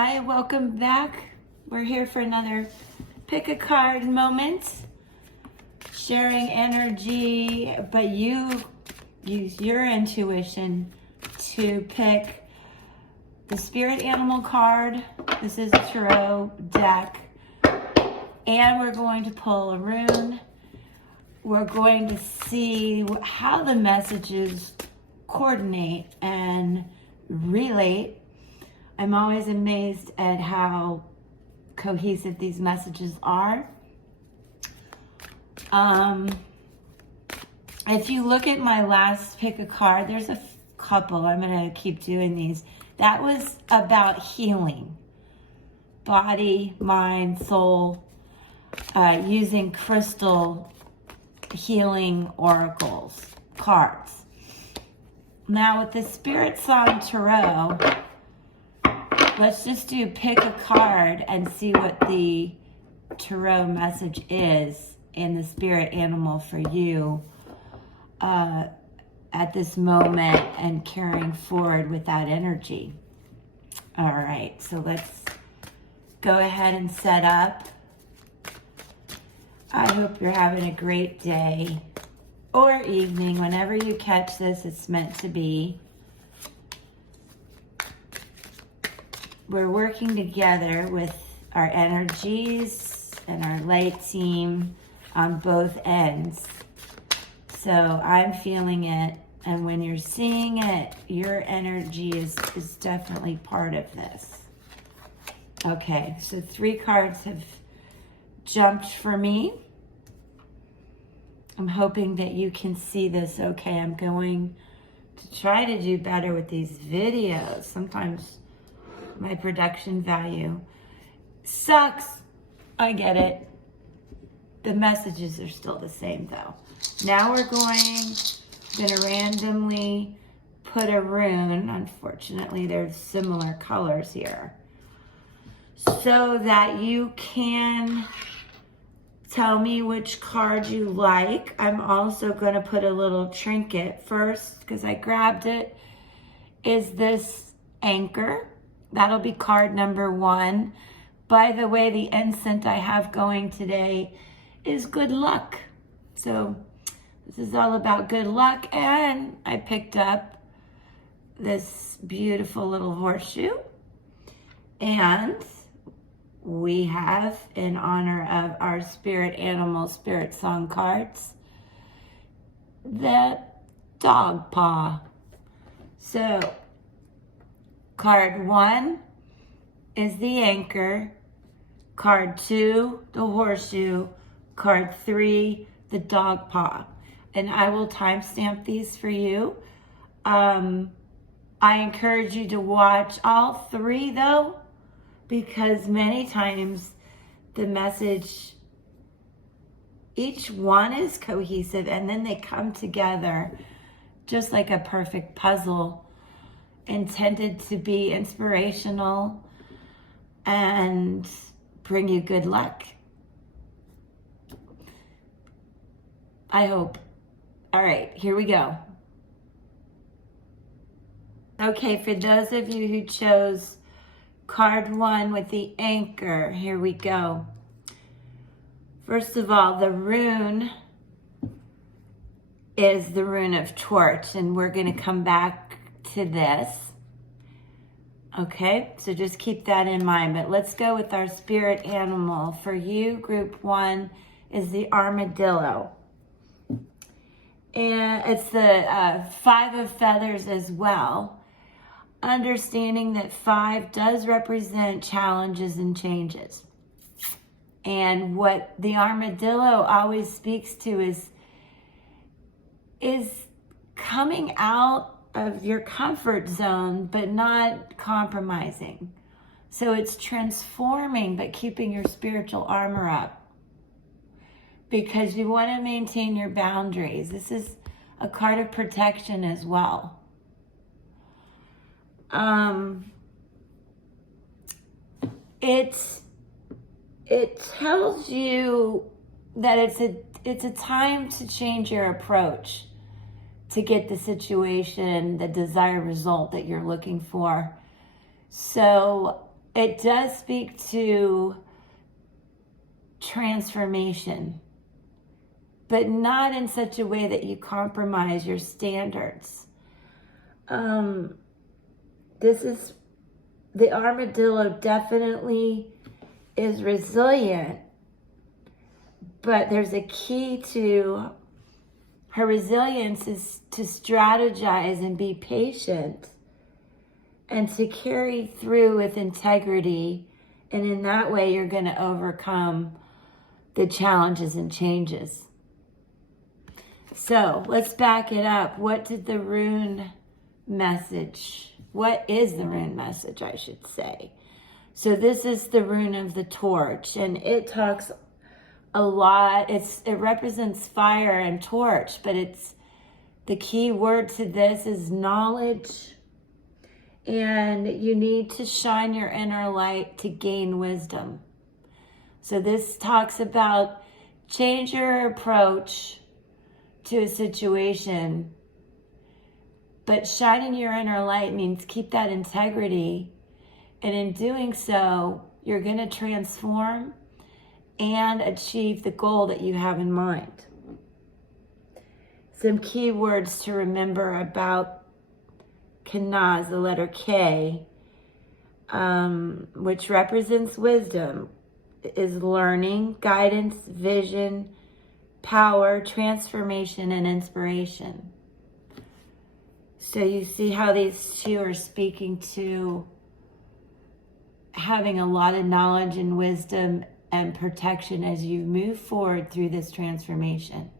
Hi, welcome back. We're here for another pick a card moment. Sharing energy, but you use your intuition to pick the spirit animal card. This is a tarot deck. And we're going to pull a rune. We're going to see how the messages coordinate and relate. I'm always amazed at how cohesive these messages are. If you look at my last pick a card, there's a couple. I'm going to keep doing these. That was about healing. Body, mind, soul, using crystal healing oracles, cards. Now with the Spiritsong Tarot, let's just do pick a card and see what the tarot message is in the spirit animal for you at this moment and carrying forward with that energy. All right, so let's go ahead and set up. I hope you're having a great day or evening. Whenever you catch this, it's meant to be. We're working together with our energies and our light team on both ends. So I'm feeling it, and when you're seeing it, your energy is definitely part of this. Okay, so 3 cards have jumped for me. I'm hoping that you can see this okay. I'm going to try to do better with these videos. Sometimes my production value sucks. I get it. The messages are still the same though. Now we're going to randomly put a rune. Unfortunately, there's similar colors here, so that you can tell me which card you like. I'm also going to put a little trinket first because I grabbed it. Is this anchor? That'll be card number 1. By the way, the incense I have going today is good luck. So this is all about good luck. And I picked up this beautiful little horseshoe. And we have, in honor of our spirit animal, spirit song cards, the dog paw. So card 1 is the anchor, card 2, the horseshoe, card 3, the dog paw. And I will timestamp these for you. I encourage you to watch all 3 though, because many times the message, each one is cohesive and then they come together just like a perfect puzzle, intended to be inspirational and bring you good luck. I hope. All right, here we go. Okay, for those of you who chose card 1 with the anchor, here we go. First of all, the rune is the rune of torch, and we're going to come back to this. Okay, so just keep that in mind. But let's go with our spirit animal. For you, group 1 is the armadillo. And it's the 5 of feathers as well. Understanding that 5 does represent challenges and changes. And what the armadillo always speaks to is coming out of your comfort zone, but not compromising. So it's transforming, but keeping your spiritual armor up, because you want to maintain your boundaries. This is a card of protection as well. It tells you that it's a time to change your approach to get the situation, the desired result that you're looking for. So it does speak to transformation, but not in such a way that you compromise your standards. This is, the armadillo definitely is resilient, but there's a key to her resilience is to strategize and be patient and to carry through with integrity. And in that way, you're going to overcome the challenges and changes. So let's back it up. What did the rune message? What is the rune message, I should say? So this is the rune of the torch, and it talks a lot. It represents fire and torch, but it's the key word to this is knowledge. And you need to shine your inner light to gain wisdom. So this talks about change your approach to a situation, but shining your inner light means keep that integrity. And in doing so, you're going to transform and achieve the goal that you have in mind. Some key words to remember about Kanaz, the letter K, which represents wisdom, is learning, guidance, vision, power, transformation, and inspiration. So you see how these two are speaking to having a lot of knowledge and wisdom and protection as you move forward through this transformation.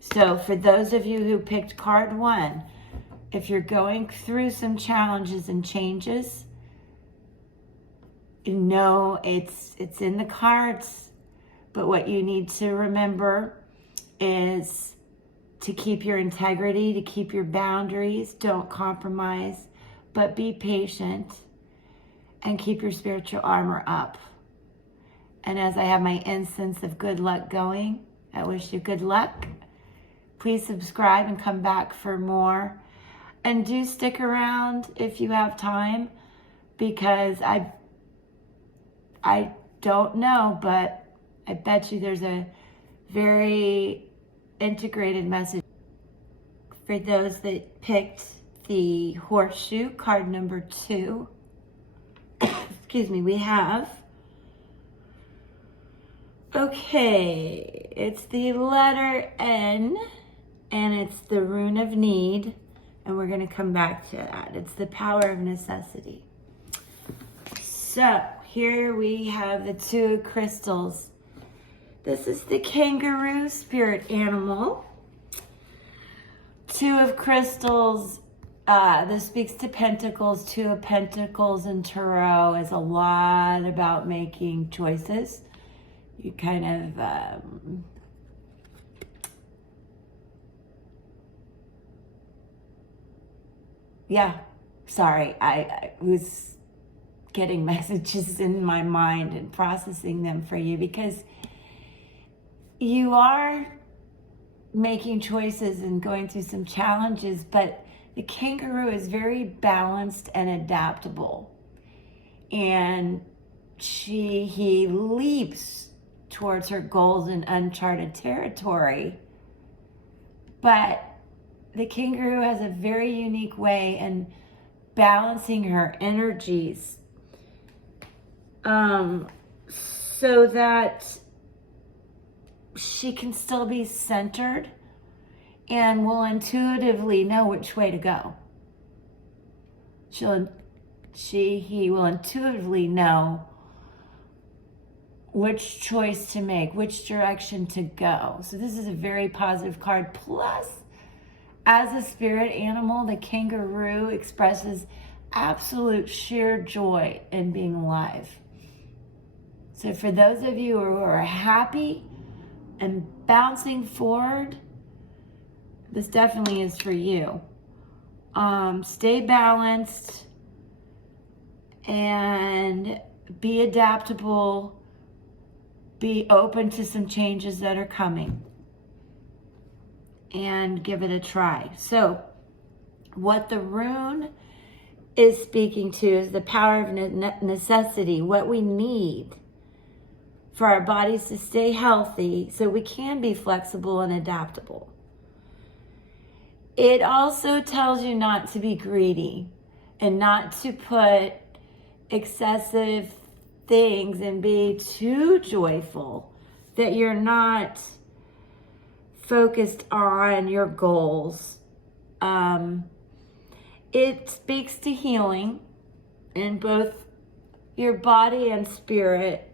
So for those of you who picked card 1, if you're going through some challenges and changes, you know it's in the cards, but what you need to remember is to keep your integrity, to keep your boundaries, don't compromise, but be patient and keep your spiritual armor up. And as I have my incense of good luck going, I wish you good luck. Please subscribe and come back for more. And do stick around if you have time, because I don't know, but I bet you there's a very integrated message. For those that picked the horseshoe, card number 2, excuse me, we have, okay, it's the letter N, and it's the rune of need, and we're going to come back to that. It's the power of necessity. So here we have the 2 crystals. This is the kangaroo spirit animal. 2 of crystals, this speaks to pentacles. 2 of pentacles in tarot is a lot about making choices. You kind of I was getting messages in my mind and processing them for you, because you are making choices and going through some challenges, but the kangaroo is very balanced and adaptable, and he leaps towards her goals in uncharted territory. But the kangaroo has a very unique way in balancing her energies, so that she can still be centered and will intuitively know which way to go. He will intuitively know which choice to make, which direction to go. So this is a very positive card. Plus, as a spirit animal, the kangaroo expresses absolute sheer joy in being alive. So for those of you who are happy and bouncing forward, this definitely is for you. Stay balanced and be adaptable. Be open to some changes that are coming, and give it a try. So what the rune is speaking to is the power of necessity, what we need for our bodies to stay healthy so we can be flexible and adaptable. It also tells you not to be greedy and not to put excessive things and be too joyful that you're not focused on your goals. It speaks to healing in both your body and spirit,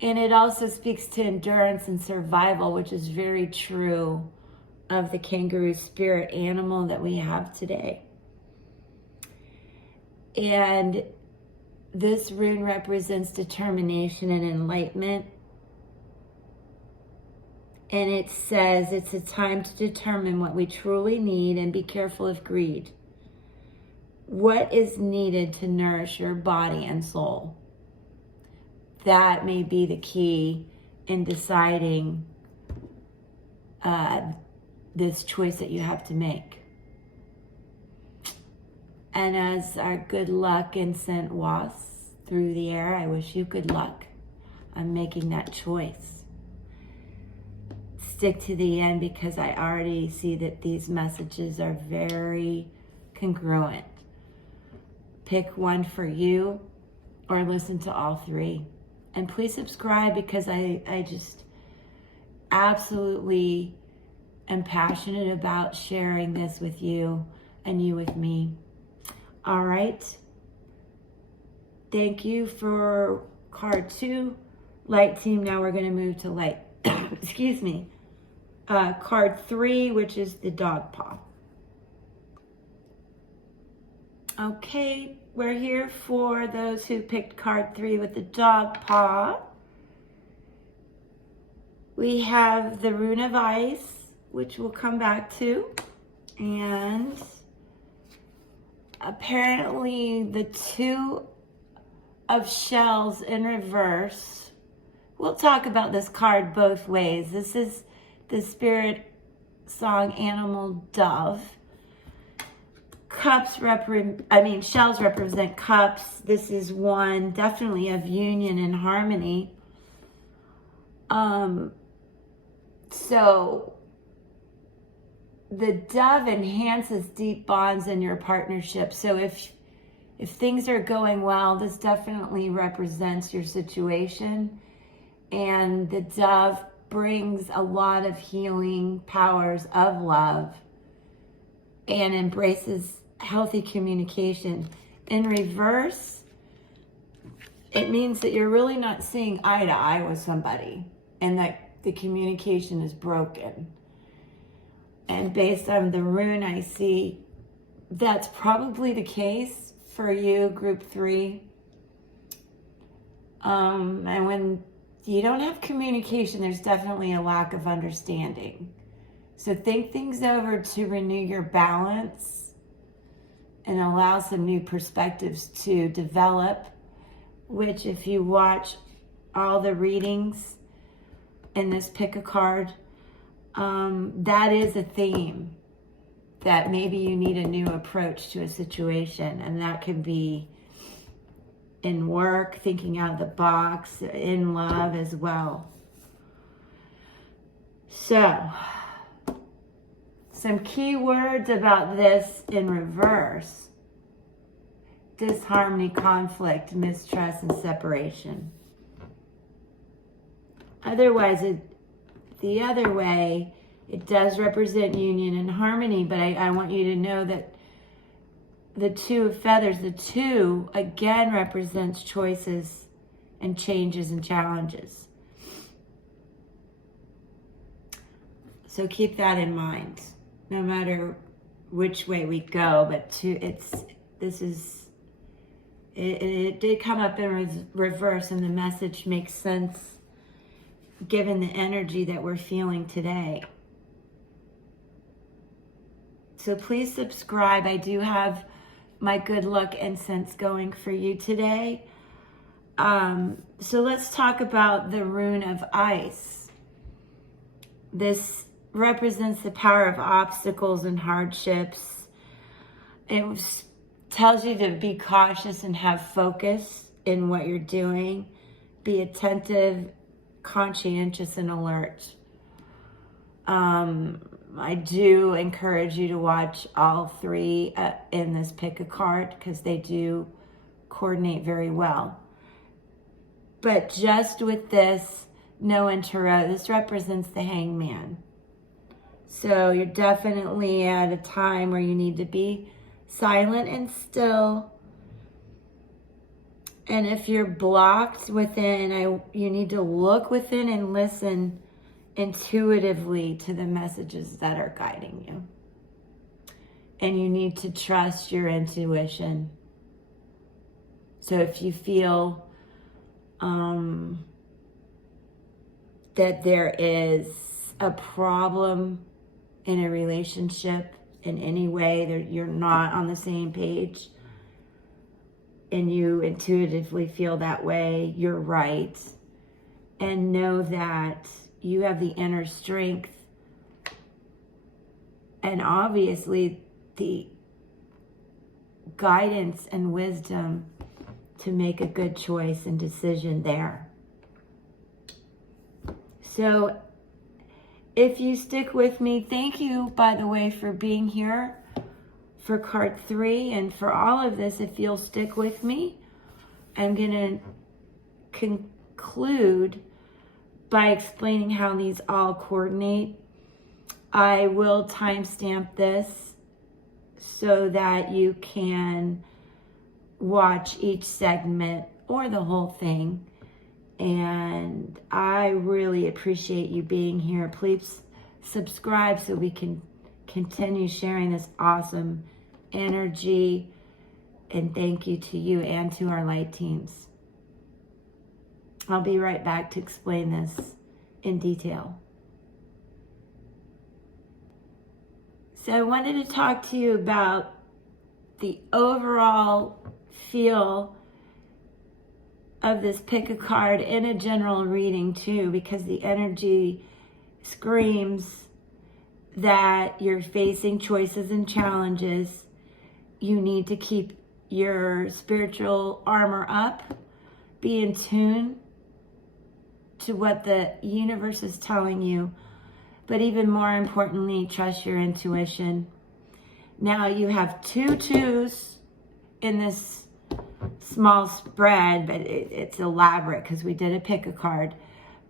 and it also speaks to endurance and survival, which is very true of the kangaroo spirit animal that we have today. And this rune represents determination and enlightenment. And it says it's a time to determine what we truly need and be careful of greed. What is needed to nourish your body and soul? That may be the key in deciding this choice that you have to make. And as our good luck incense wafts through the air, I wish you good luck on making that choice. Stick to the end, because I already see that these messages are very congruent. Pick one for you or listen to all three. And please subscribe, because I just absolutely am passionate about sharing this with you and you with me. All right. Thank you for card 2, light team. Now we're going to move to light, excuse me, card 3, which is the dog paw. Okay, we're here for those who picked card 3 with the dog paw. We have the rune of ice, which we'll come back to. And apparently the 2 of shells in reverse. We'll talk about this card both ways. This is the Spiritsong animal dove. Shells represent cups. This is one definitely of union and harmony. So the dove enhances deep bonds in your partnership. So if things are going well, this definitely represents your situation. And the dove brings a lot of healing powers of love and embraces healthy communication. In reverse, it means that you're really not seeing eye to eye with somebody and that the communication is broken. And based on the rune, I see that's probably the case for you, group 3. And when you don't have communication, there's definitely a lack of understanding. So think things over to renew your balance and allow some new perspectives to develop, which if you watch all the readings in this pick a card, that is a theme, that maybe you need a new approach to a situation. And that can be in work, thinking out of the box, in love as well. So, some key words about this in reverse: disharmony, conflict, mistrust, and separation. Otherwise, the other way, it does represent union and harmony, but I want you to know that the 2 of feathers, the 2, again represents choices and changes and challenges. So keep that in mind, no matter which way we go. But it did come up in reverse, and the message makes sense given the energy that we're feeling today. So please subscribe. I do have my good luck incense going for you today. So let's talk about the rune of ice. This represents the power of obstacles and hardships. It tells you to be cautious and have focus in what you're doing. Be attentive, conscientious, and alert. I do encourage you to watch all three in this pick a card, because they do coordinate very well. But just with this No in Tarot, this represents the Hangman. So you're definitely at a time where you need to be silent and still. And if you're blocked within, you need to look within and listen intuitively to the messages that are guiding you. And you need to trust your intuition. So if you feel that there is a problem in a relationship in any way, that you're not on the same page, and you intuitively feel that way, you're right. And know that you have the inner strength and obviously the guidance and wisdom to make a good choice and decision there. So if you stick with me, thank you, by the way, for being here for card 3 and for all of this. If you'll stick with me, I'm going to conclude by explaining how these all coordinate. I will timestamp this so that you can watch each segment or the whole thing. And I really appreciate you being here. Please subscribe so we can continue sharing this awesome energy. And thank you to you and to our light teams. I'll be right back to explain this in detail. So I wanted to talk to you about the overall feel of this pick a card in a general reading too, because the energy screams that you're facing choices and challenges. You need to keep your spiritual armor up, be in tune to what the universe is telling you, but even more importantly, trust your intuition. Now you have 2 2s in this small spread, but it's elaborate because we did a pick a card.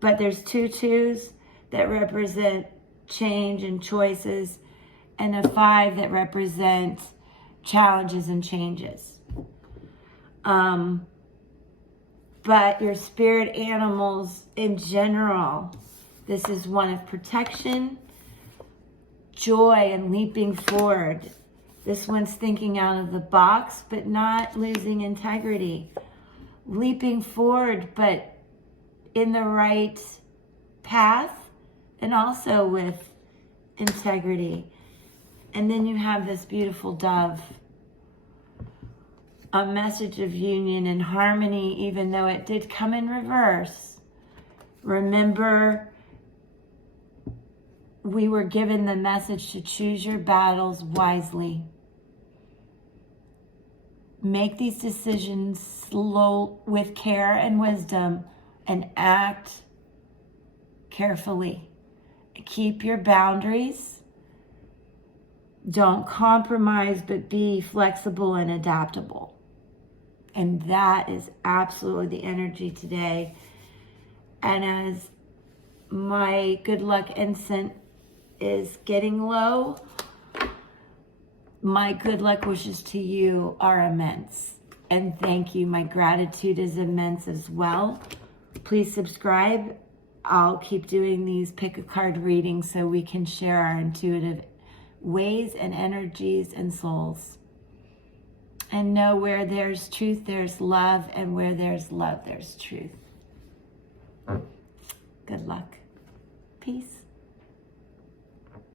But there's 2 2s that represent change and choices, and a 5 that represent challenges and changes. But your spirit animals in general, this is one of protection, joy, and leaping forward. This one's thinking out of the box, but not losing integrity. Leaping forward, but in the right path, and also with integrity. And then you have this beautiful dove. A message of union and harmony, even though it did come in reverse. Remember, we were given the message to choose your battles wisely. Make these decisions slow, with care and wisdom, and act carefully. Keep your boundaries. Don't compromise, but be flexible and adaptable. And that is absolutely the energy today. And as my good luck incense is getting low, my good luck wishes to you are immense. And thank you. My gratitude is immense as well. Please subscribe. I'll keep doing these pick a card readings so we can share our intuitive ways and energies and souls. And know where there's truth, there's love, and where there's love, there's truth. Good luck. Peace.